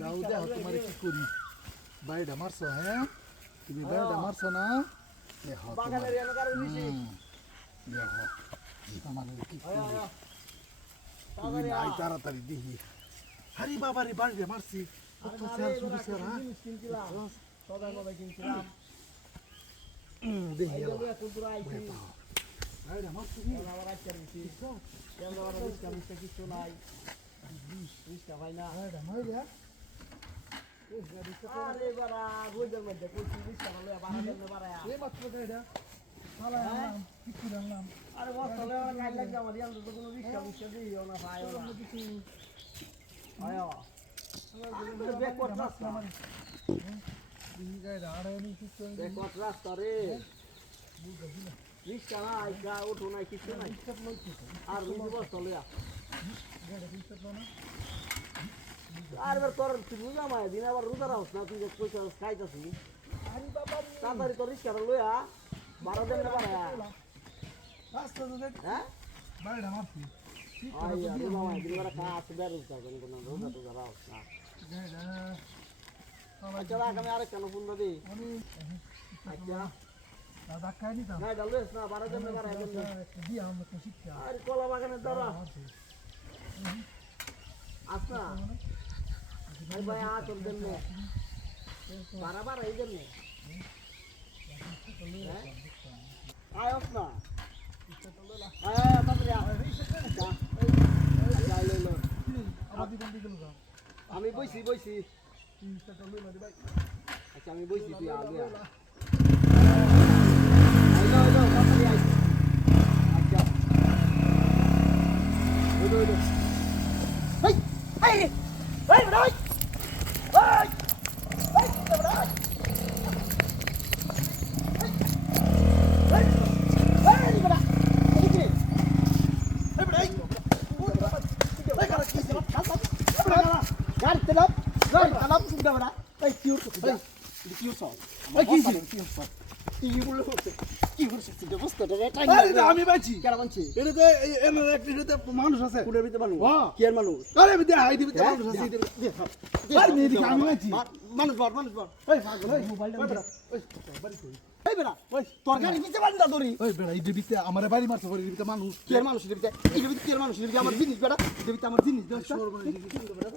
দাও দাও তোমার কি করি বাইরে মারছো হ্যাঁ তুমি বাইরে মারছো না দেখো বাগানের এলাকার নিচে দেখো আমাদের কি করি তুমি নাই তাড়াতাড়ি দেখি আরে বাবা রে বাইরে মারছি কত স্যার শুধু স্যার হ্যাঁ সদাই বাবা কিনছিলাম দেখি বাইরে মারছি আবার আচ্ছা দিছি কেন আবার মিষ্টি কিছু নাই মিষ্টি ভাই না বাইরে মারবে আরে বাবা গোজের মধ্যে কই মিষ্টি ভালো বাড়া দেন বাড়া এই মাত্র এটা শালা আনলাম কি করে আনলাম আরে বসলে গাই লাগা আমার ইয়াল তো কোনো মিষ্টি দিও না ভাই ওরা কিছু আয়ো আমার ব্যাক কোট রাস্তা এই গায় আড়াই নি কিছু ব্যাক কোট রাস্তা রে মিষ্টি না আইগা ওঠো না কিছু নাই আর নিজে বসলে গাড়ি দিতে না আর বার তোর রোজা মায় দিন আবার রোজা রাখছ না তুই পয়সা খাইতাছিস আরে বাবা তাড়াতাড়ি তোর রিস্কা লইয়া 12 দিন না বাড়া রাস্তা তো দেখ হ্যাঁ বাইরে মারছি ঠিক করে দিও না দিন বাড়া কাজ বের হইতা কোন রোজা তো রাখছ না আচ্ছা আমি আরেক কেন ফোন দিই আচ্ছা দাদা খাইনি তো না ডালস না 12 দিন না বাড়া দি আমরা তো শিক্ষা আরে কলা বাগানের দাঁড়া আসনা ভাই ভাই আ তোর দেন নে বারবার এই দেন নে আয় আসনা আয় বাবরে আমি বইছি আচ্ছা আমি বইছি তুই আগে আইলো বাবরে আই আচ্ছা ওই Hey! Hey, bro! Hey! Hey, bro! Hey! Hey, bro! Hey, bro! Hey, cara, que isso? Cara, telap. Vai, telap sudah, bro. Hey, kiur tu. Hey, kiur sah. Hey, kiur sah. কি করছিস তুই বুঝতে এটা আরে না আমি বাঁচি কেন বাঁচি এটাতে এর একটা মানুষ আছে কুড়ের ভিতরে মানুষ কি আর মানুষ আরে আমি দেখাই দিবি মানুষ আছে আরে মেয়ে দেখি আমি বাঁচি মানুষ বল ওই পাগল ওই মোবাইলটা ওই বাড়ি কই এই বেটা ওই তোর গাড়ি পিছে বান্দা ধরি ওই বেটা এই দিবিতে আমারে বাড়ি মারছে পরে দিবিতে মানুষ কি আর মানুষ দিবিতে এই দিবিতে কি আর মানুষ দিবিতে আমার জিনিস বেটা দিবিতে আমার জিনিস দোস্ত সরব না দিবিতে বেটা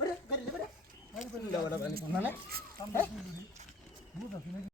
বেটা গাড়ি বেটা আরে বেটা বানি কোন না হ্যাঁ বুঝা